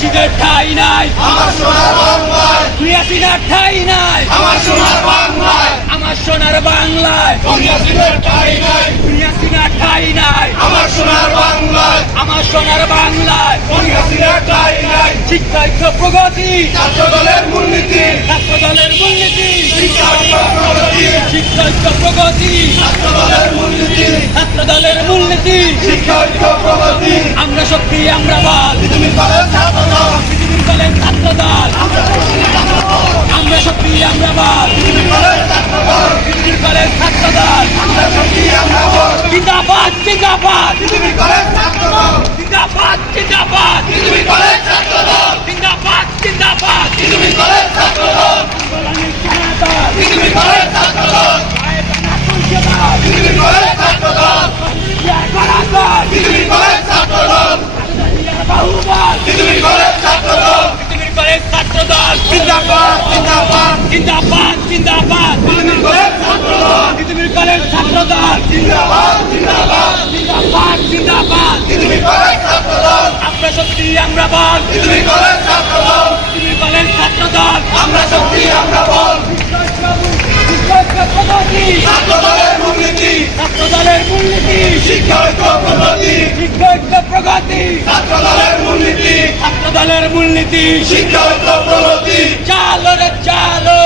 ফ্যাসিদের ঠাঁই নাই আমার সোনার বাংলায়, ফ্যাসিদের ঠাঁই নাই আমার সোনার বাংলায়, আমার সোনার বাংলায় সন্ন্যাসীদের ঠাঁই নাই, ফ্যাসিদের ঠাঁই নাই আমার সোনার বাংলায়, আমার সোনার বাংলায় সন্ন্যাসীদের ঠাঁই নাই। শিক্ষায়িত প্রগতি ছাত্র দলের মূলনীতি, ছাত্র দলের মূলনীতি শিক্ষায়িত প্রগতি, শিক্ষায়িত প্রগতি ছাত্র দলের মূলনীতি, ছাত্র দলের মূলনীতি শিক্ষায়িত প্রগতি। আমরা শক্তি আমরা বল পৃথিবীর কলেজ ছাত্র দল, পৃথিবীর কলেজ ছাত্র দল আমরা শক্তি আমরা বল পৃথিবীর কলেজ ছাত্র দল, পৃথিবীর কলেজ ছাত্র দল আমরা শক্তি আমরা বল। জিন্দাবাদ জিন্দাবাদ পৃথিবীর কলেজ ছাত্র দল, জিন্দাবাদ জিন্দাবাদ পৃথিবীর কলেজ ছাত্র দল, জিন্দাবাদ জিন্দাবাদ পৃথিবীর কলেজ ছাত্র দল, পৃথিবীর কলেজ ছাত্র দল, পৃথিবীর কলেজ ছাত্র দল, পৃথিবীর কলেজ ছাত্র দল, পৃথিবীর কলেজ ছাত্র দল। পৃথিবীর কলেজ ছাত্র দল জিন্দাবাদ জিন্দাবাদ, জিন্দাবাদ জিন্দাবাদ পৃথিবীর কলেজ ছাত্র দল, পৃথিবীর কলেজ ছাত্র দল জিন্দাবাদ জিন্দাবাদ, জিন্দাবাদ জিন্দাবাদ পৃথিবীর কলেজ ছাত্র দল, আমরা শক্তি আমরা বল পৃথিবীর কলেজ ছাত্র দল, পৃথিবীর কলেজ ছাত্র দল আমরা শক্তি আমরা বল। ছাত্র দলের মূলনীতি, ছাত্র দলের মূলনীতি শিক্ষায়িত প্রগতি, শিক্ষায়িত প্রগতি ছাত্র দলের মূলনীতি, ছাত্র দলের মূলনীতি শিক্ষায়িত প্রগতি। চালো রে চালো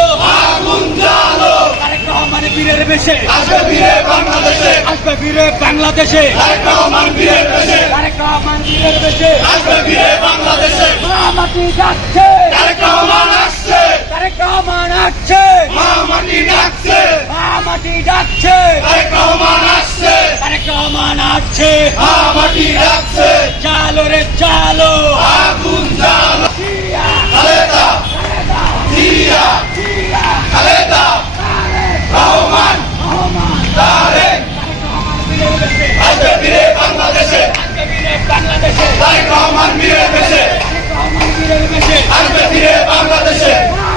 আগুন জ্বালো, তারেক রহমান বীরের বেশে আসবে ফিরে বাংলাদেশে, আসবে বীরে বাংলাদেশে তারেক রহমান বীরের দেশে, তারেক রহমান বীরের বেশে আসবে ফিরে বাংলাদেশে। মাটি যাচ্ছে তারেক রহমান আসছে, তারেক রহমান আসছে মা মাটি ডাকছে, মাটি যাচ্ছে তারেক রহমান আসছে, তারেক রহমান আসছে মা মাটি ডাকছে। চালো রে চালো আগুন জ্বালো, জিয়া, খালেদা জিয়া, জিয়া, খালেদা রহমান, রহমান, তারেক বীরের বেশে আসবে ফিরে বাংলাদেশে, আসবে বীরে বাংলাদেশে তারেক রহমান বীরের দেশে, তারেক রহমান বীরের বেশে আসবে ফিরে বাংলাদেশে।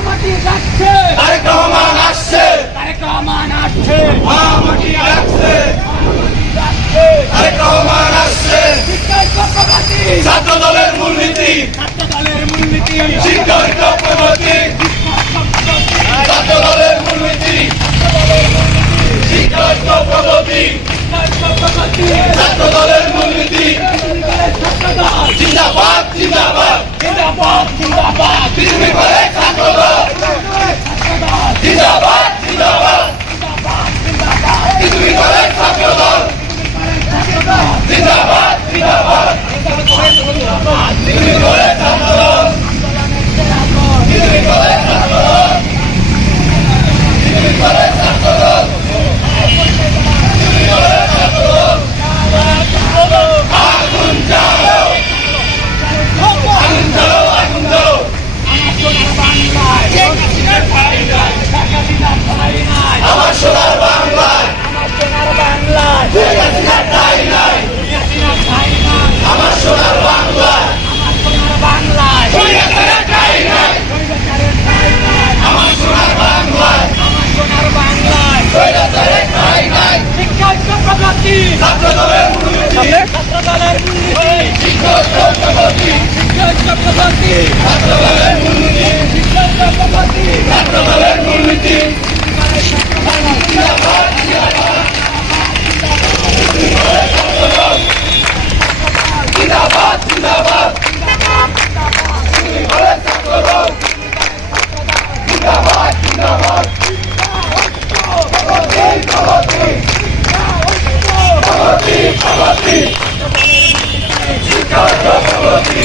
মাটি যাচ্ছে তারেক রহমান আসছে, তারেক রহমান আসছে মা মাটি ডাকছে, যাচ্ছে তারেক রহমান আসছে। শিক্ষায়িত প্রগতি ছাত্র দলের মূলনীতি, ছাত্র দলের মূলনীতি শিক্ষায়িত প্রগতি, ছাত্র দলের মূলনীতি, শিক্ষায়িত প্রগতি, ছাত্র দলের মূলনীতি। জিন্দাবাদ জিন্দাবাদ, পৃথিবীর কলেজ ছাত্র দল, জিন্দাবাদ জিন্দাবাদ, পৃথিবীর কলেজ ছাত্র দল, জিন্দাবাদ জিন্দাবাদ, পৃথিবীর কলেজ ছাত্র দল, পৃথিবীর কলেজ ছাত্র দল, পৃথিবীর কলেজ ছাত্র দল, পৃথিবীর কলেজ ছাত্র দল। আগুন জ্বালো, আগুন জ্বালো, আগুন জ্বালো, আমার সোনার বাংলায়, হাসিনার ঠাঁই নাই, আমার সোনার বাংলায়, হাসিনার ঠাঁই নাই, আমার সোনার বাংলায়, হাসিনার ঠাঁই নাই। ছাত্র দলের মূলনীতি, ছাত্র দলের মূলনীতি শিক্ষায়িত প্রগতি, শিক্ষায়িত প্রগতি ছাত্র দলের মূলনীতি, শিক্ষায়িত প্রগতি ছাত্র দলের মূলনীতি। জিন্দাবাদ জিন্দাবাদ, জিন্দাবাদ জিন্দাবাদ, কলেজ ছাত্র দল, জিন্দাবাদ জিন্দাবাদ, প্রগতি প্রগতি, প্রগতি প্রগতি, শিক্ষায়িত প্রগতি,